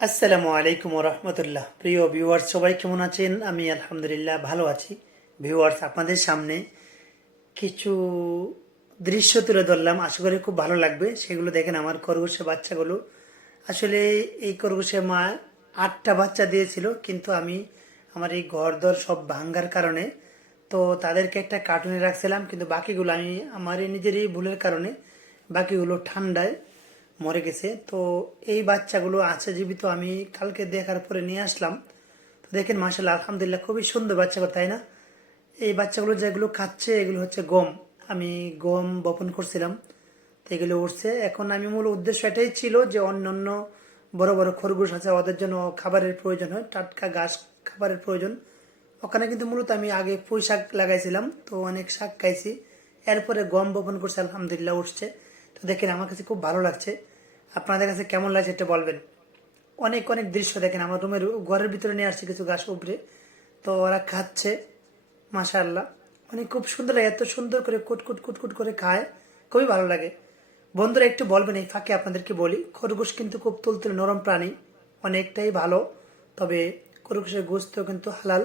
আসসালামু আলাইকুম রহমতুল্লাহ। প্রিয় ভিউয়ার্স, সবাই কেমন আছেন? আমি আলহামদুলিল্লাহ ভালো আছি। ভিউয়ার্স, আপনাদের সামনে কিছু দৃশ্য তুলে ধরলাম, আশা করি খুব ভালো লাগবে। সেগুলো দেখেন, আমার খরগোশের বাচ্চাগুলো। আসলে এই খরগোশের মা 8টা বাচ্চা দিয়েছিল, কিন্তু আমি আমার এই ঘরদর সব ভাঙ্গার কারণে তো তাদেরকে একটা কার্টুনে রাখছিলাম, কিন্তু বাকিগুলো আমি আমার এই নিজেরই ভুলের কারণে বাকিগুলো ঠান্ডায় মরে গেছে। তো এই বাচ্চাগুলো আছে জীবিত, আমি কালকে দেখার পরে নিয়ে আসলাম। তো দেখেন, মাশাআল্লাহ আলহামদুলিল্লাহ খুবই সুন্দর বাচ্চাগুলো, তাই না? এই বাচ্চাগুলো যেগুলো খাচ্ছে এগুলো হচ্ছে গম। আমি গম বপন করছিলাম, তো এগুলো উঠছে। এখন আমি মূল উদ্দেশ্য এটাই ছিল যে অন্য অন্য বড় বড় খরগোশ আছে, ওদের জন্য খাবারের প্রয়োজন হয়, টাটকা ঘাস খাবারের প্রয়োজন। ওখানে কিন্তু মূলত আমি আগে পুঁই শাক লাগাইছিলাম, তো অনেক শাক খাইছি। এরপরে গম বপন করছে, আলহামদুলিল্লাহ উঠছে। তো দেখেন, আমার কাছে খুব ভালো লাগছে। আপনাদের কাছে কেমন লাগছে এটা বলবেন। অনেক অনেক দৃশ্য দেখেন, আমার রুমের ঘরের ভিতরে নিয়ে আসছে কিছু ঘাস উপরে, তো ওরা খাচ্ছে। মাশাআল্লাহ, মানে খুব সুন্দর লাগে, এত সুন্দর করে কুটকুট কুটকুট করে খায়, খুবই ভালো লাগে। বন্ধুরা একটু বলবেন, এই ফাঁকে আপনাদেরকে বলি, খরগোশ কিন্তু খুব তুলতুলে নরম প্রাণী, অনেকটাই ভালো। তবে খরগোশের গোস্ত কিন্তু হালাল।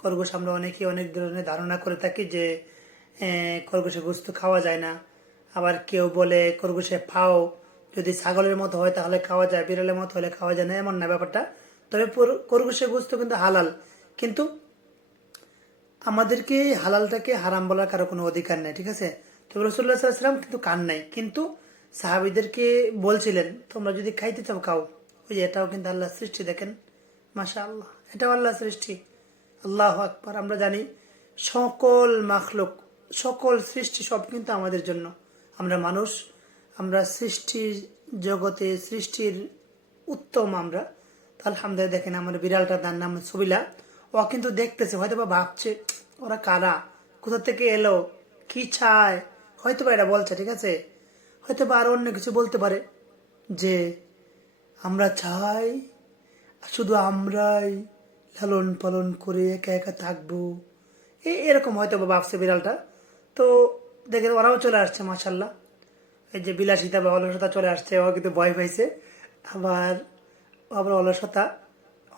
খরগোশ আমরা অনেকেই অনেক ধরনের ধারণা করে থাকি যে খরগোশের গোস্ত খাওয়া যায় না। আবার কেউ বলে খরগোশের ফাও যদি ছাগলের মতো হয় তাহলে খাওয়া যায়, বিড়ালের মতো হলে খাওয়া যায় না, এমন না ব্যাপারটা। তবে খরগোশের গোস্ত কিন্তু হালাল। কিন্তু আমাদেরকে হালালটাকে হারাম বলার কারো কোনো অধিকার নেই, ঠিক আছে? তো রসুল্লাহ সাল্লাম কিন্তু কান নাই, কিন্তু সাহাবিদেরকে বলছিলেন তোমরা যদি খাইতে চাও খাও। ওই যে এটাও কিন্তু আল্লাহ সৃষ্টি, দেখেন মাশা আল্লাহ, এটাও আল্লাহ সৃষ্টি। আল্লাহ আকবার। আমরা জানি সকল মাখলুক, সকল সৃষ্টি সব কিন্তু আমাদের জন্য। আমরা মানুষ, আমরা সৃষ্টির জগতে সৃষ্টির উত্তম আমরা। তো আলহামদুলিল্লাহ দেখেন, আমার বিড়ালটা, তার নাম সবিলা। ও কিন্তু দেখতেছে, হয়তো বা ভাবছে ওরা কারা, কোথা থেকে এলো, কি চায়, হয়তো বা এটা বলছে, ঠিক আছে? হয়তো বা আরো অন্য কিছু বলতে পারে, যে আমরা চাই শুধু আমরাই লালন পালন করে একা একা থাকবো, এরকম হয়তো বা ভাবছে বিড়ালটা। তো দেখেন, ওরাও চলে আসছে মাশাল্লাহ। এই যে বিলাসিতা বা অলসতা চলে আসছে, ও কিন্তু ভয় পাইছে। আবার আবার অলসতা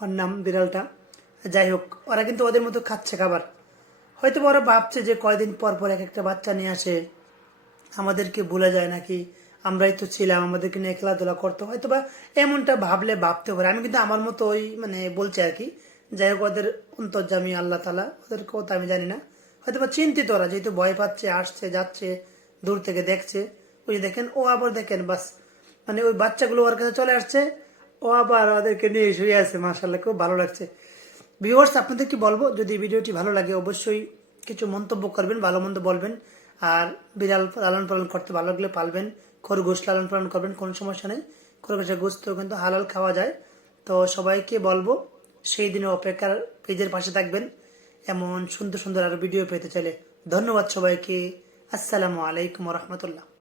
ওর নাম বিড়ালটা। যাই হোক, ওরা কিন্তু ওদের মতো খাচ্ছে খাবার। হয়তো বা ওরা ভাবছে যে কয়দিন পর পর এক একটা বাচ্চা নিয়ে আসে, আমাদেরকে ভুলে যায় নাকি, আমরাই তো ছিলাম, আমাদেরকে নিয়ে খেলাধুলা করতো, হয়তো বা এমনটা ভাবলে ভাবতে পারে। আমি কিন্তু আমার মতো ওই মানে বলছি আর কি। যাই হোক, ওদের অন্তর্যামী আল্লাহ তালা, ওদের কথা আমি জানি না। হয়তো বা চিন্তিত ওরা, যেহেতু ভয় পাচ্ছে, আসছে যাচ্ছে, দূর থেকে দেখছে। ওই যে দেখেন, ও আবার দেখেন বাস, মানে ওই বাচ্চাগুলো ওর কাছে চলে আসছে, ও আবার ওদেরকে নিয়ে শুয়ে আছে। মাশাল্লাহ, খুব ভালো লাগছে। ভিউয়ার্স, আপনাদের কি বলবো, যদি ভিডিওটি ভালো লাগে অবশ্যই কিছু মন্তব্য করবেন, ভালো মন্দ বলবেন। আর বিড়াল লালন পালন করতে ভালো লাগলে পালবেন, খরগোশ লালন পালন করবেন, কোনো সমস্যা নেই। খরগোশের গোস্ত কিন্তু হালাল খাওয়া যায়। তো সবাইকে বলবো সেই দিনে অপেক্ষার, পেজের পাশে থাকবেন এমন সুন্দর সুন্দর আরো ভিডিও পেতে চাইলে। ধন্যবাদ সবাইকে। আসসালামু আলাইকুম রহমতুল্লাহ।